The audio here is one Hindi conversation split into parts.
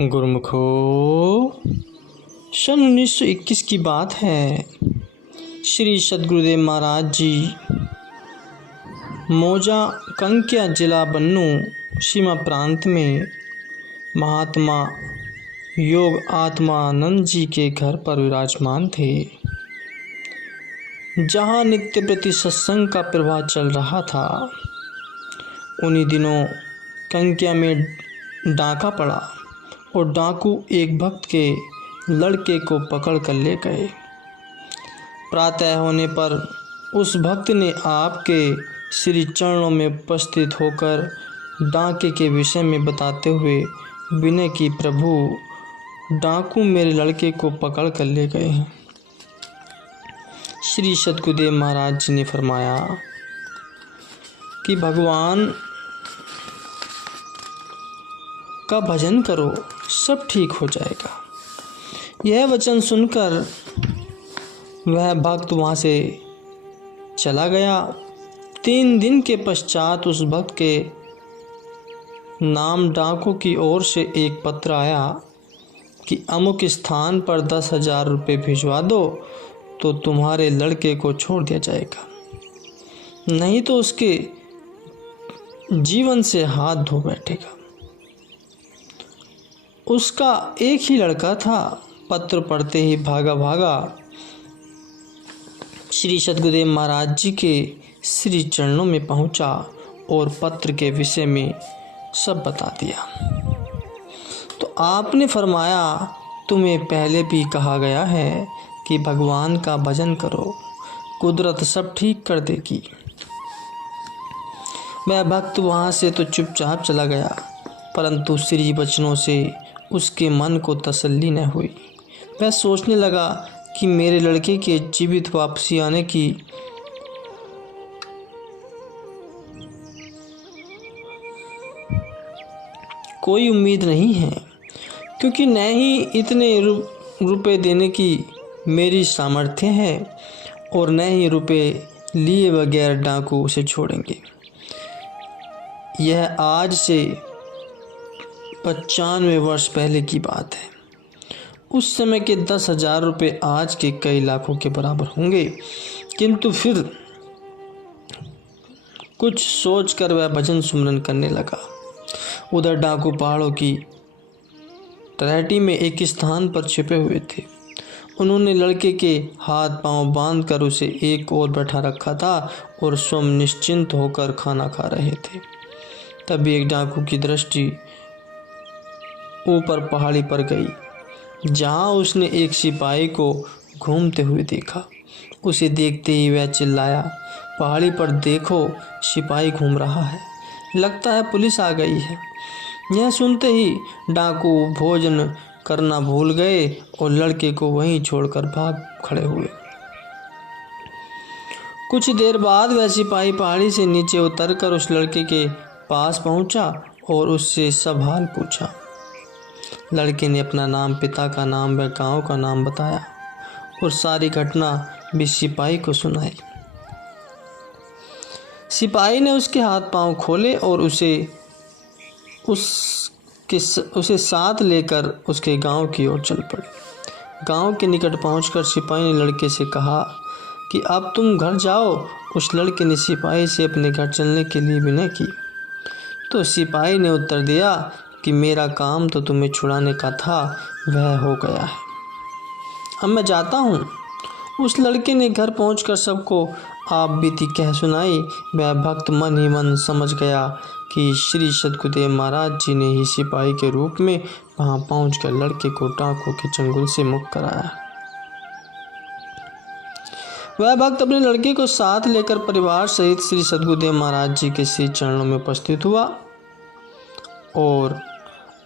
गुरुमुखो, सन 1921 की बात है। श्री सद्गुरुदेव महाराज जी मौजा कंकिया जिला बन्नू सीमा प्रांत में महात्मा योग आत्मानंद जी के घर पर विराजमान थे, जहाँ नित्य प्रति सत्संग का प्रवाह चल रहा था। उन्हीं दिनों कंकिया में डाका पड़ा और डाकू एक भक्त के लड़के को पकड़ कर ले गए। प्रातः होने पर उस भक्त ने आपके श्री चरणों में उपस्थित होकर डाके के विषय में बताते हुए विनय की, प्रभु डाकू मेरे लड़के को पकड़ कर ले गए हैं। श्री सद्गुरुदेव महाराज जी ने फरमाया कि भगवान का भजन करो, सब ठीक हो जाएगा। यह वचन सुनकर वह भक्त वहाँ से चला गया। 3 दिन के पश्चात उस भक्त के नाम डाकू की ओर से एक पत्र आया कि अमुक स्थान पर 10,000 रुपये भिजवा दो तो तुम्हारे लड़के को छोड़ दिया जाएगा, नहीं तो उसके जीवन से हाथ धो बैठेगा। उसका एक ही लड़का था। पत्र पढ़ते ही भागा भागा श्री सद्गुरुदेव महाराज जी के श्री चरणों में पहुंचा और पत्र के विषय में सब बता दिया। तो आपने फरमाया, तुम्हें पहले भी कहा गया है कि भगवान का भजन करो, कुदरत सब ठीक कर देगी। वह भक्त वहाँ से तो चुपचाप चला गया, परंतु श्री वचनों से उसके मन को तसल्ली न हुई। वह सोचने लगा कि मेरे लड़के के जीवित वापसी आने की कोई उम्मीद नहीं है, क्योंकि न ही इतने रुपए देने की मेरी सामर्थ्य है और न ही रुपए लिए बगैर डाकू उसे छोड़ेंगे। यह आज से 95 वर्ष पहले की बात है। उस समय के 10,000 रुपये आज के कई लाखों के बराबर होंगे। किंतु फिर कुछ सोचकर वह भजन सुमरन करने लगा। उधर डाकू पहाड़ों की तलहटी में एक स्थान पर छिपे हुए थे। उन्होंने लड़के के हाथ पांव बांधकर उसे एक ओर बैठा रखा था और स्वयं निश्चिंत होकर खाना खा रहे थे। तभी एक डाकू की दृष्टि ऊपर पहाड़ी पर गई, जहां उसने एक सिपाही को घूमते हुए देखा। उसे देखते ही वह चिल्लाया, पहाड़ी पर देखो, सिपाही घूम रहा है, लगता है पुलिस आ गई है। यह सुनते ही डाकू भोजन करना भूल गए और लड़के को वहीं छोड़कर भाग खड़े हुए। कुछ देर बाद वह सिपाही पहाड़ी से नीचे उतरकर उस लड़के के पास पहुंचा और उससे सब हाल पूछा। लड़के ने अपना नाम, पिता का नाम व गांव का नाम बताया और सारी घटना भी सिपाही को सुनाई। सिपाही ने उसके हाथ पांव खोले और उसे साथ लेकर उसके गांव की ओर चल पड़े। गांव के निकट पहुंचकर सिपाही ने लड़के से कहा कि अब तुम घर जाओ। उस लड़के ने सिपाही से अपने घर चलने के लिए विनय की, तो सिपाही ने उत्तर दिया कि मेरा काम तो तुम्हें छुड़ाने का था, वह हो गया है, अब मैं जाता हूँ। उस लड़के ने घर पहुंचकर सबको आप बीती कह सुनाई। वह भक्त मन ही मन समझ गया कि श्री सद्गुरुदेव महाराज जी ने ही सिपाही के रूप में वहां पहुंचकर लड़के को डाकू के चंगुल से मुक्त कराया। वह भक्त अपने लड़के को साथ लेकर परिवार सहित श्री सद्गुरुदेव महाराज जी के श्री चरणों में उपस्थित हुआ और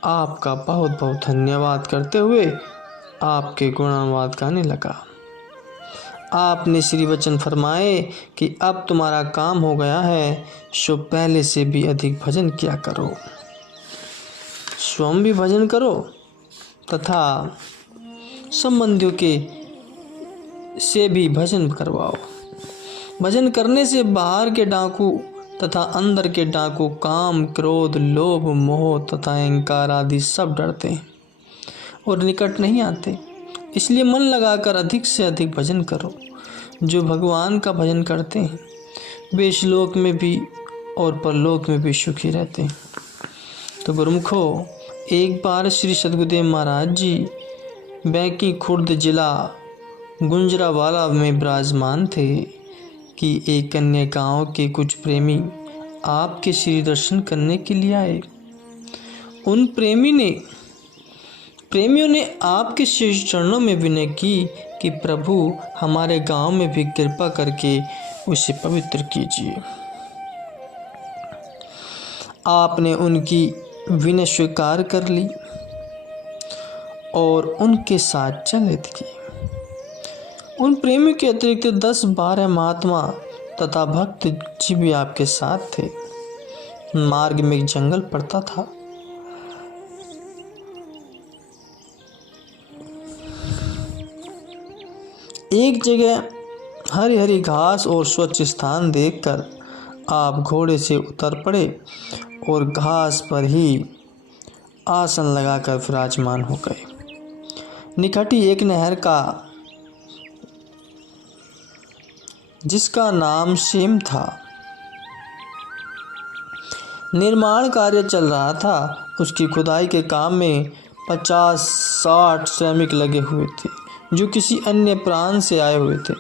आपका बहुत बहुत धन्यवाद करते हुए आपके गुणानुवाद गाने लगा। आपने श्री वचन फरमाए कि अब तुम्हारा काम हो गया है, सो पहले से भी अधिक भजन किया करो, स्वयं भी भजन करो तथा संबंधियों के से भी भजन करवाओ। भजन करने से बाहर के डाकू तथा अंदर के डाकू काम, क्रोध, लोभ, मोह तथा अहंकार आदि सब डरते हैं। और निकट नहीं आते। इसलिए मन लगाकर अधिक से अधिक भजन करो। जो भगवान का भजन करते हैं वे श्लोक में भी और परलोक में भी सुखी रहते हैं। तो गुरुमुखो, एक बार श्री सद्गुरुदेव महाराज जी बैंकी खुर्द जिला गुंजरावाला में विराजमान थे कि एक अन्य गांव के कुछ प्रेमी आपके श्री दर्शन करने के लिए आए। उन प्रेमियों ने आपके श्री चरणों में विनय की कि प्रभु हमारे गांव में भी कृपा करके उसे पवित्र कीजिए। आपने उनकी विनय स्वीकार कर ली और उनके साथ चले किए। उन प्रेमियों के अतिरिक्त 10-12 महात्मा तथा भक्त जी भी आपके साथ थे। मार्ग में एक जंगल पड़ता था। एक जगह हरी हरी घास और स्वच्छ स्थान देखकर आप घोड़े से उतर पड़े और घास पर ही आसन लगाकर विराजमान हो गए। निकट ही एक नहर का, जिसका नाम सेम था, निर्माण कार्य चल रहा था। उसकी खुदाई के काम में 50-60 श्रमिक लगे हुए थे, जो किसी अन्य प्रांत से आए हुए थे।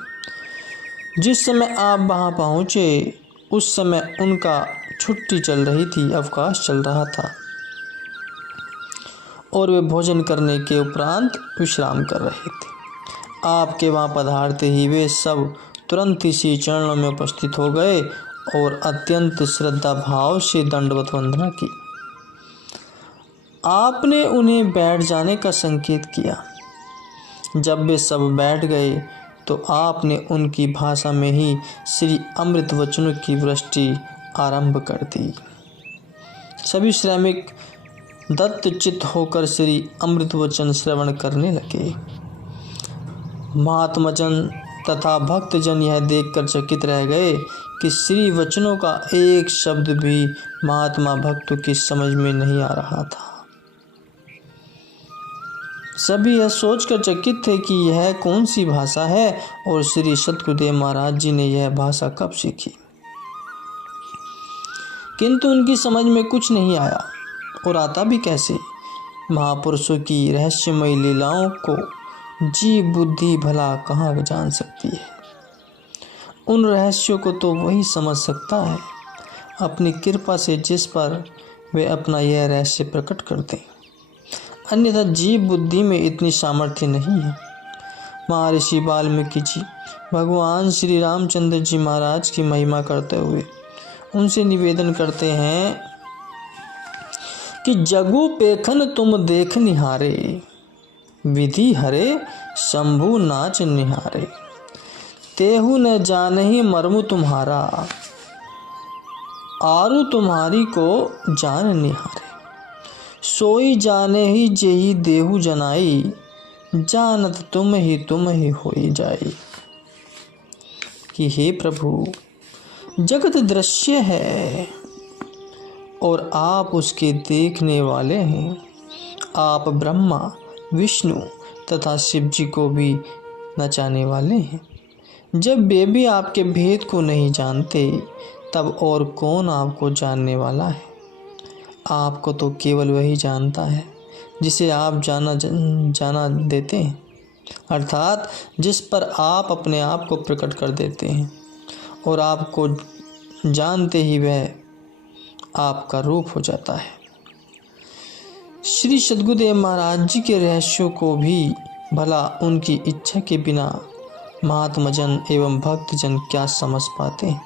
जिस समय आप वहां पहुंचे उस समय उनका छुट्टी चल रही थी, अवकाश चल रहा था और वे भोजन करने के उपरांत विश्राम कर रहे थे। आपके वहाँ पधारते ही वे सब तुरंत ही श्री चरणों में उपस्थित हो गए और अत्यंत श्रद्धा भाव से दंडवत वंदना की। आपने उन्हें बैठ जाने का संकेत किया। जब वे सब बैठ गए तो आपने उनकी भाषा में ही श्री अमृत वचनों की वृष्टि आरंभ कर दी। सभी श्रमिक दत्तचित्त होकर श्री अमृत वचन श्रवण करने लगे। महात्मजन तथा भक्तजन यह देखकर चकित रह गए कि श्री वचनों का एक शब्द भी महात्मा भक्तों की समझ में नहीं आ रहा था। सभी यह सोचकर चकित थे कि यह कौन सी भाषा है और श्री सद्गुरुदेव महाराज जी ने यह भाषा कब सीखी। किंतु उनकी समझ में कुछ नहीं आया, और आता भी कैसे। महापुरुषों की रहस्यमयी लीलाओं को जीव बुद्धि भला कहाँ जान सकती है। उन रहस्यों को तो वही समझ सकता है अपनी कृपा से, जिस पर वे अपना यह रहस्य प्रकट करते हैं। अन्यथा जीव बुद्धि में इतनी सामर्थ्य नहीं है। महर्षि वाल्मीकि जी भगवान श्री रामचंद्र जी महाराज की महिमा करते हुए उनसे निवेदन करते हैं कि जगु पेखन तुम देख निहारे, विधि हरे शंभु नाच निहारे, तेहु न जानहि मर्मु तुम्हारा, आरु तुम्हारी को जान निहारे, सोई जाने ही जेहि देहु जनाई, जानत तुम ही होई जाई। कि हे प्रभु, जगत दृश्य है और आप उसके देखने वाले हैं। आप ब्रह्मा विष्णु तथा शिव जी को भी नचाने वाले हैं। जब वे भी आपके भेद को नहीं जानते तब और कौन आपको जानने वाला है। आपको तो केवल वही जानता है जिसे आप जाना देते हैं, अर्थात जिस पर आप अपने आप को प्रकट कर देते हैं, और आपको जानते ही वह आपका रूप हो जाता है। श्री सद्गुरुदेव महाराज जी के रहस्यों को भी भला उनकी इच्छा के बिना महात्मजन एवं भक्तजन क्या समझ पाते हैं।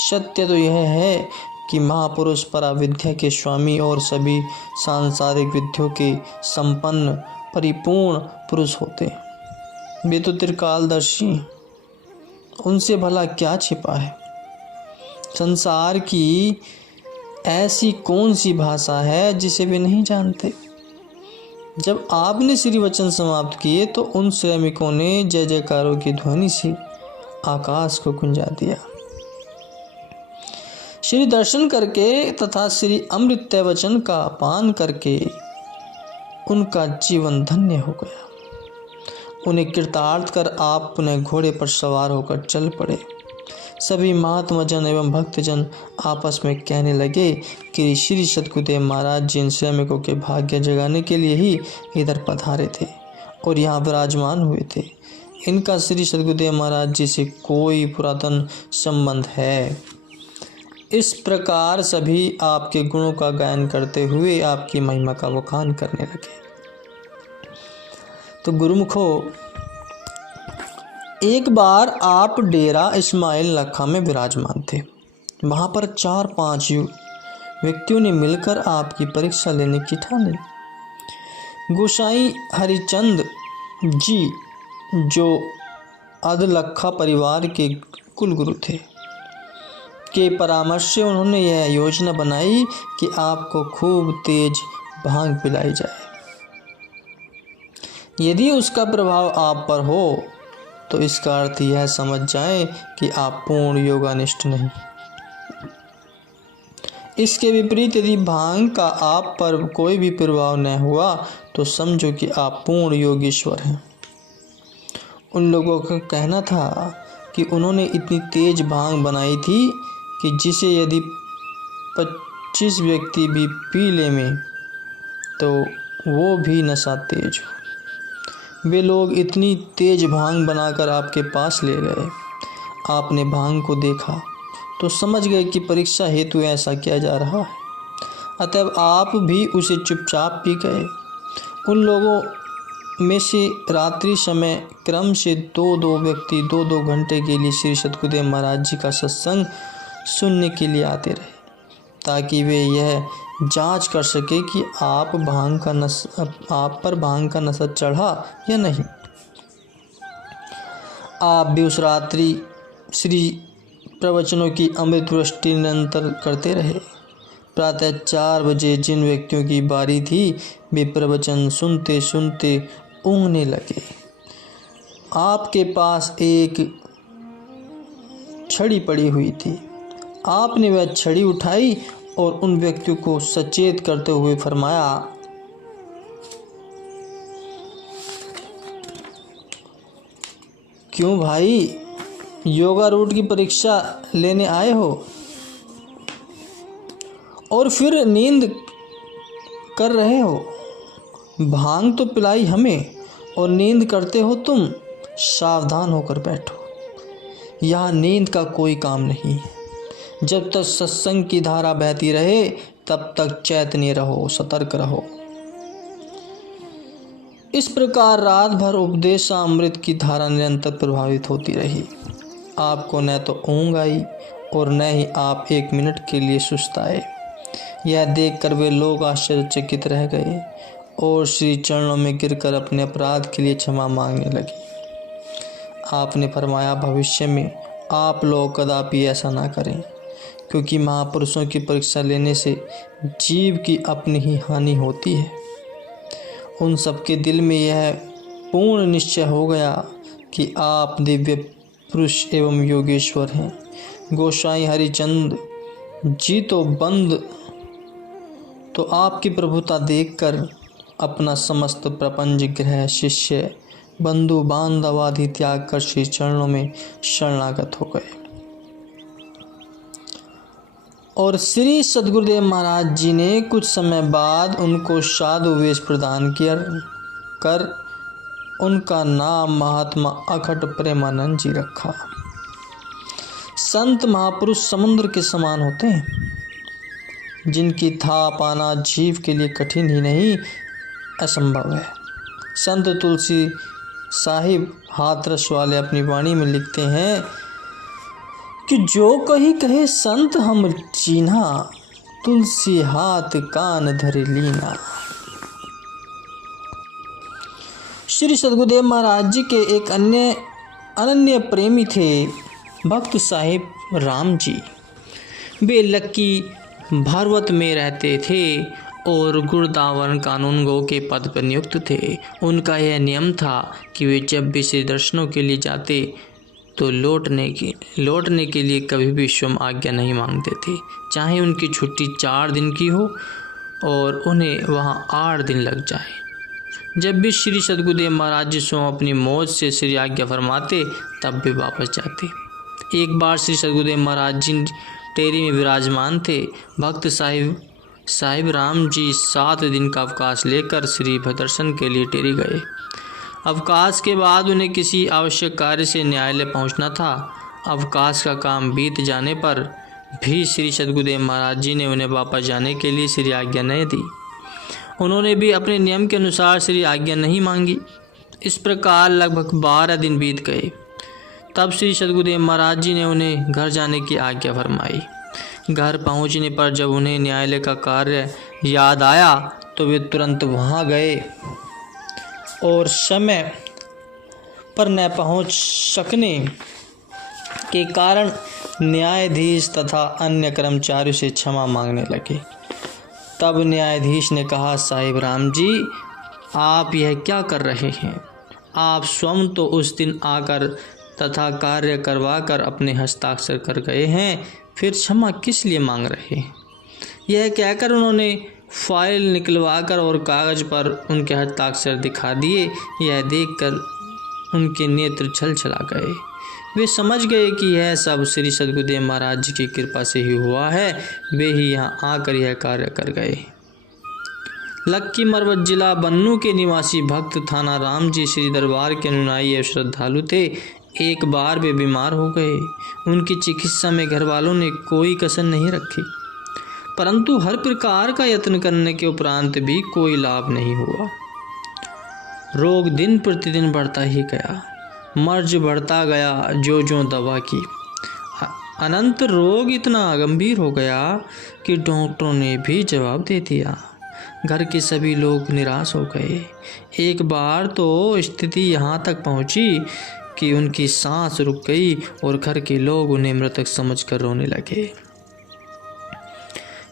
सत्य तो यह है कि महापुरुष पराविद्या के स्वामी और सभी सांसारिक विद्यों के संपन्न परिपूर्ण पुरुष होते हैं। वे तो त्रिकालदर्शी, उनसे भला क्या छिपा है। संसार की ऐसी कौन सी भाषा है जिसे वे नहीं जानते। जब आपने श्री वचन समाप्त किए तो उन श्रमिकों ने जय जयकारों की ध्वनि से आकाश को गुंजा दिया। श्री दर्शन करके तथा श्री अमृत वचन का पान करके उनका जीवन धन्य हो गया। उन्हें कृतार्थ कर आप पुनः घोड़े पर सवार होकर चल पड़े। सभी महात्मा जन एवं भक्तजन आपस में कहने लगे कि श्री सद्गुरुदेव महाराज जी इन श्रमिकों के भाग्य जगाने के लिए ही इधर पधारे थे और यहाँ विराजमान हुए थे। इनका श्री सद्गुरुदेव महाराज जी से कोई पुरातन संबंध है। इस प्रकार सभी आपके गुणों का गायन करते हुए आपकी महिमा का बखान करने लगे। तो गुरुमुखो, एक बार आप डेरा इस्माइल लखा में विराजमान थे। वहाँ पर 4-5 व्यक्तियों ने मिलकर आपकी परीक्षा लेने की ठानी। गोसाई हरिचंद जी, जो अधलखा परिवार के कुलगुरु थे, के परामर्श से उन्होंने यह योजना बनाई कि आपको खूब तेज भांग पिलाई जाए। यदि उसका प्रभाव आप पर हो तो इसका अर्थ यह समझ जाएं कि आप पूर्ण योगानिष्ठ नहीं। इसके विपरीत यदि भांग का आप पर कोई भी प्रभाव न हुआ तो समझो कि आप पूर्ण योगीश्वर हैं। उन लोगों का कहना था कि उन्होंने इतनी तेज भांग बनाई थी कि जिसे यदि 25 व्यक्ति भी पी ले में तो वो भी नशा तेज हो। वे लोग इतनी तेज भांग बनाकर आपके पास ले गए। आपने भांग को देखा तो समझ गए कि परीक्षा हेतु ऐसा किया जा रहा है, अतः आप भी उसे चुपचाप पी गए। उन लोगों में से रात्रि समय क्रम से 2-2 व्यक्ति 2-2 घंटे के लिए श्री सद्गुरुदेव महाराज जी का सत्संग सुनने के लिए आते रहे, ताकि वे यह जांच कर सके कि आप पर भांग का नशा चढ़ा या नहीं। आप भी उस रात्रि श्री प्रवचनों की अमृत वृष्टि निरंतर करते रहे। प्रातः 4 बजे जिन व्यक्तियों की बारी थी वे प्रवचन सुनते सुनते ऊँघने लगे। आपके पास एक छड़ी पड़ी हुई थी। आपने वह छड़ी उठाई और उन व्यक्तियों को सचेत करते हुए फरमाया, क्यों भाई, योगा रूट की परीक्षा लेने आए हो और फिर नींद कर रहे हो? भांग तो पिलाई हमें और नींद करते हो तुम। सावधान होकर बैठो, यहाँ नींद का कोई काम नहीं है। जब तक सत्संग की धारा बहती रहे तब तक चैतन्य रहो, सतर्क रहो। इस प्रकार रात भर उपदेशामृत की धारा निरंतर प्रभावित होती रही। आपको न तो ऊँघ आई और न ही आप 1 मिनट के लिए सुस्ताए। यह देखकर वे लोग आश्चर्यचकित रह गए और श्री चरणों में गिरकर अपने अपराध के लिए क्षमा मांगने लगे। आपने फरमाया, भविष्य में आप लोग कदापि ऐसा ना करें, क्योंकि महापुरुषों की परीक्षा लेने से जीव की अपनी ही हानि होती है। उन सबके दिल में यह पूर्ण निश्चय हो गया कि आप दिव्य पुरुष एवं योगेश्वर हैं। गोसाई हरिचंद जी तो आपकी प्रभुता देखकर अपना समस्त प्रपंच गृह शिष्य बंधु बांधव आदि त्याग कर श्री चरणों में शरणागत हो गए और श्री सद्गुरुदेव महाराज जी ने कुछ समय बाद उनको साधु वेश प्रदान किया कर उनका नाम महात्मा अखट प्रेमानंद जी रखा। संत महापुरुष समुद्र के समान होते हैं, जिनकी था पाना जीव के लिए कठिन ही नहीं असंभव है। संत तुलसी साहिब हाथरस वाले अपनी वाणी में लिखते हैं कि जो कही कहे संत हम चीन्हा, तुलसी हाथ कान धरे लीना। श्री सद्गुरुदेव महाराज जी के एक अन्य अनन्य प्रेमी थे भक्त साहिब राम जी। वे लक्की भारवत में रहते थे और गुरुदावन कानूनगो के पद पर नियुक्त थे। उनका यह नियम था कि वे जब भी श्री दर्शनों के लिए जाते तो लौटने के लिए कभी भी स्वयं आज्ञा नहीं मांगते थे, चाहे उनकी छुट्टी 4 दिन की हो और उन्हें वहाँ 8 दिन लग जाए। जब भी श्री सद्गुरुदेव महाराज जी स्वयं अपनी मौज से श्री आज्ञा फरमाते तब भी वापस जाते। एक बार श्री सद्गुरुदेव महाराज जी टेरी में विराजमान थे। भक्त साहिब राम जी 7 दिन का अवकाश लेकर श्री दर्शन के लिए टेरी गए। अवकाश के बाद उन्हें किसी आवश्यक कार्य से न्यायालय पहुंचना था। अवकाश का काम बीत जाने पर भी श्री सद्गुरुदेव महाराज जी ने उन्हें वापस जाने के लिए श्री आज्ञा नहीं दी। उन्होंने भी अपने नियम के अनुसार श्री आज्ञा नहीं मांगी। इस प्रकार लगभग 12 दिन बीत गए। तब श्री सद्गुरुदेव महाराज जी ने उन्हें घर जाने की आज्ञा फरमाई। घर पहुंचने पर जब उन्हें न्यायालय का कार्य याद आया तो वे तुरंत वहां गए और समय पर न पहुंच सकने के कारण न्यायाधीश तथा अन्य कर्मचारियों से क्षमा मांगने लगे। तब न्यायाधीश ने कहा, साहिब राम जी, आप यह क्या कर रहे हैं? आप स्वयं तो उस दिन आकर तथा कार्य करवाकर अपने हस्ताक्षर कर गए हैं, फिर क्षमा किस लिए मांग रहे हैं? यह कहकर उन्होंने फाइल निकलवाकर और कागज़ पर उनके हस्ताक्षर दिखा दिए। यह देखकर उनके नेत्र छलछला गए। वे समझ गए कि यह सब श्री सद्गुरुदेव महाराज जी की कृपा से ही हुआ है। वे ही यहाँ आकर यह कार्य कर गए। लक्की मरवत जिला बन्नू के निवासी भक्त थाना राम जी श्री दरबार के अनुयायी एवं श्रद्धालु थे। एक बार वे बीमार हो गए। उनकी चिकित्सा में घर वालों ने कोई कसर नहीं रखी, परंतु हर प्रकार का यत्न करने के उपरांत भी कोई लाभ नहीं हुआ। रोग दिन प्रतिदिन बढ़ता ही गया, मर्ज बढ़ता गया। जो दवा की अनंत रोग इतना गंभीर हो गया कि डॉक्टरों ने भी जवाब दे दिया। घर के सभी लोग निराश हो गए। एक बार तो स्थिति यहाँ तक पहुँची कि उनकी सांस रुक गई और घर के लोग उन्हें मृतक समझकर रोने लगे।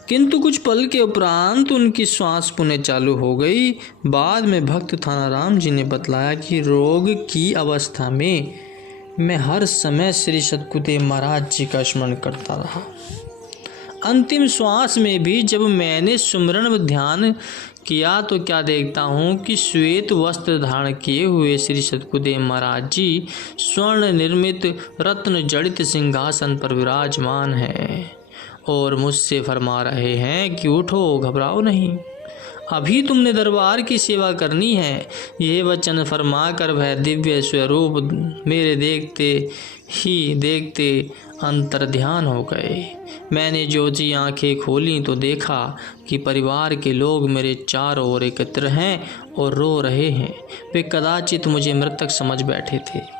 किंतु कुछ पल के उपरांत उनकी श्वास पुनः चालू हो गई। बाद में भक्त थानाराम जी ने बतलाया कि रोग की अवस्था में मैं हर समय श्री सद्गुरुदेव महाराज जी का स्मरण करता रहा। अंतिम श्वास में भी जब मैंने सुमरण व ध्यान किया तो क्या देखता हूँ कि श्वेत वस्त्र धारण किए हुए श्री सद्गुरुदेव महाराज जी स्वर्ण निर्मित रत्न जड़ित सिंहासन पर विराजमान हैं और मुझसे फरमा रहे हैं कि उठो, घबराओ नहीं, अभी तुमने दरबार की सेवा करनी है। यह वचन फरमाकर वह दिव्य स्वरूप मेरे देखते अंतर्ध्यान हो गए। मैंने ज्योति आंखें खोली तो देखा कि परिवार के लोग मेरे चारों ओर एकत्र हैं और रो रहे हैं। वे कदाचित मुझे मृतक समझ बैठे थे।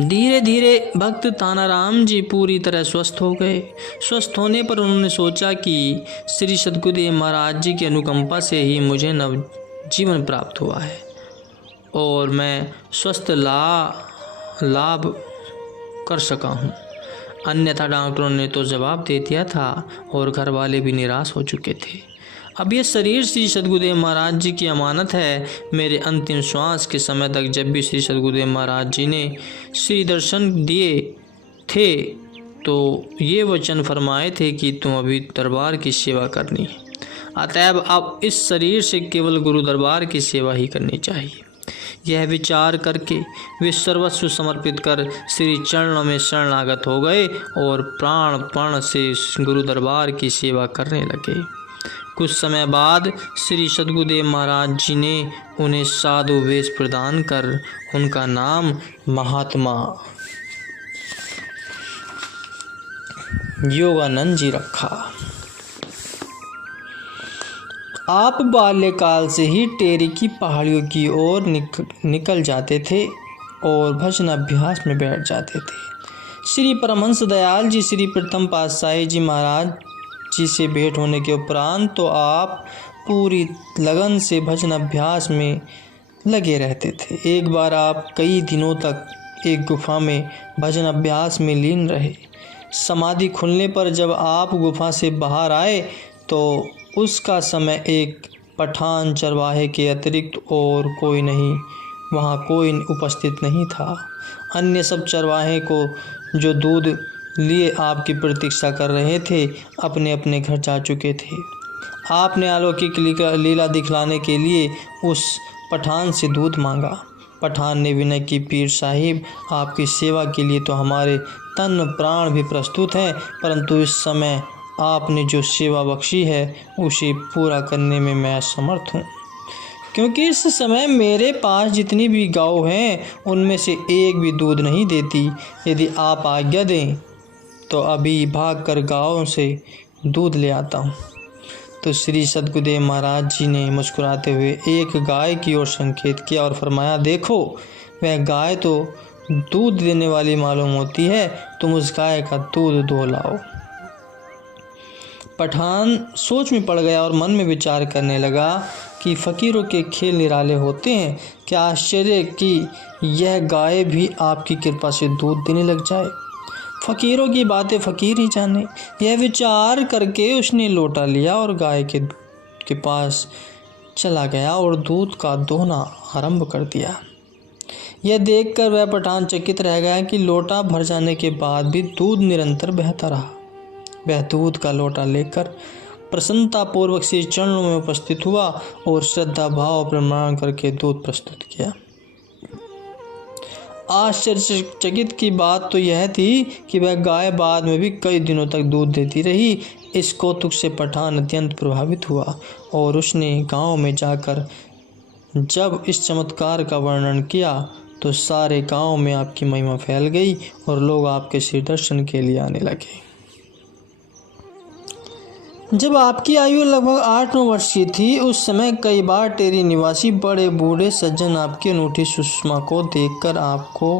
धीरे धीरे भक्त तानाराम जी पूरी तरह स्वस्थ हो गए। स्वस्थ होने पर उन्होंने सोचा कि श्री सद्गुरुदेव महाराज जी की अनुकंपा से ही मुझे नव जीवन प्राप्त हुआ है और मैं स्वस्थ लाभ कर सका हूँ। अन्यथा डॉक्टरों ने तो जवाब दे दिया था और घर वाले भी निराश हो चुके थे। अब यह शरीर श्री सद्गुरुदेव महाराज जी की अमानत है। मेरे अंतिम श्वास के समय तक जब भी श्री सद्गुरुदेव महाराज जी ने श्री दर्शन दिए थे तो ये वचन फरमाए थे कि तुम अभी दरबार की सेवा करनी है। अतएव अब इस शरीर से केवल गुरु दरबार की सेवा ही करनी चाहिए। यह विचार करके वे सर्वस्व समर्पित कर श्री चरणों में शरणागत हो गए और प्राणपण से गुरु दरबार की सेवा करने लगे। कुछ समय बाद श्री सद्गुरुदेव महाराज जी ने उन्हें साधु वेश प्रदान कर उनका नाम महात्मा योगानंद जी रखा। आप बाल्यकाल से ही टेरी की पहाड़ियों की ओर निकल जाते थे और भजन अभ्यास में बैठ जाते थे। श्री परमहंस दयाल जी श्री प्रथम पातशाही जी महाराज जी से भेंट होने के उपरांत तो आप पूरी लगन से भजन अभ्यास में लगे रहते थे। एक बार आप कई दिनों तक एक गुफा में भजन अभ्यास में लीन रहे। समाधि खुलने पर जब आप गुफा से बाहर आए तो उसका समय एक पठान चरवाहे के अतिरिक्त और कोई नहीं, वहाँ कोई उपस्थित नहीं था। अन्य सब चरवाहे को जो दूध लिए आपकी प्रतीक्षा कर रहे थे अपने अपने घर जा चुके थे। आपने अलौकिक लीला दिखलाने के लिए उस पठान से दूध मांगा। पठान ने विनय की, पीर साहिब आपकी सेवा के लिए तो हमारे तन प्राण भी प्रस्तुत हैं, परंतु इस समय आपने जो सेवा बख्शी है उसे पूरा करने में मैं असमर्थ हूँ, क्योंकि इस समय मेरे पास जितनी भी गौ हैं उनमें से एक भी दूध नहीं देती। यदि आप आज्ञा दें तो अभी भागकर गाँव से दूध ले आता हूँ। तो श्री सद्गुरुदेव महाराज जी ने मुस्कुराते हुए एक गाय की ओर संकेत किया और फरमाया, देखो वह गाय तो दूध देने वाली मालूम होती है, तुम उस गाय का दूध दो लाओ। पठान सोच में पड़ गया और मन में विचार करने लगा कि फ़कीरों के खेल निराले होते हैं। क्या आश्चर्य कि यह गाय भी आपकी कृपा से दूध देने लग जाए। फ़कीरों की बातें फ़कीर ही जाने। यह विचार करके उसने लोटा लिया और गाय के पास चला गया और दूध का दोहना आरंभ कर दिया। यह देखकर वह पठान चकित रह गया कि लोटा भर जाने के बाद भी दूध निरंतर बहता रहा। वह दूध का लोटा लेकर प्रसन्नतापूर्वक श्री चरणों में उपस्थित हुआ और श्रद्धा भाव प्रमाण करके दूध प्रस्तुत किया। आश्चर्यचकित की बात तो यह थी कि वह गाय बाद में भी कई दिनों तक दूध देती रही। इस कौतुक से पठान अत्यंत प्रभावित हुआ और उसने गांव में जाकर जब इस चमत्कार का वर्णन किया तो सारे गांव में आपकी महिमा फैल गई और लोग आपके श्री दर्शन के लिए आने लगे। जब आपकी आयु लगभग 8-9 वर्ष की थी, उस समय कई बार टेरी निवासी बड़े बूढ़े सज्जन आपकी अनूठी सुषमा को देखकर आपको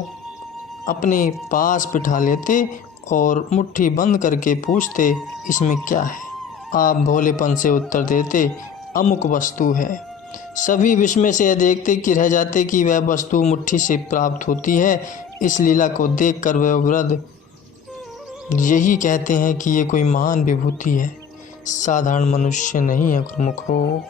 अपने पास बिठा लेते और मुट्ठी बंद करके पूछते, इसमें क्या है। आप भोलेपन से उत्तर देते, अमुक वस्तु है। सभी विस्मय से यह देखते कि रह जाते कि वह वस्तु मुट्ठी से प्राप्त होती है। इस लीला को देखकर वह वृद्ध यही कहते हैं कि ये कोई महान विभूति है, साधारण मनुष्य नहीं है गुरुमुखो।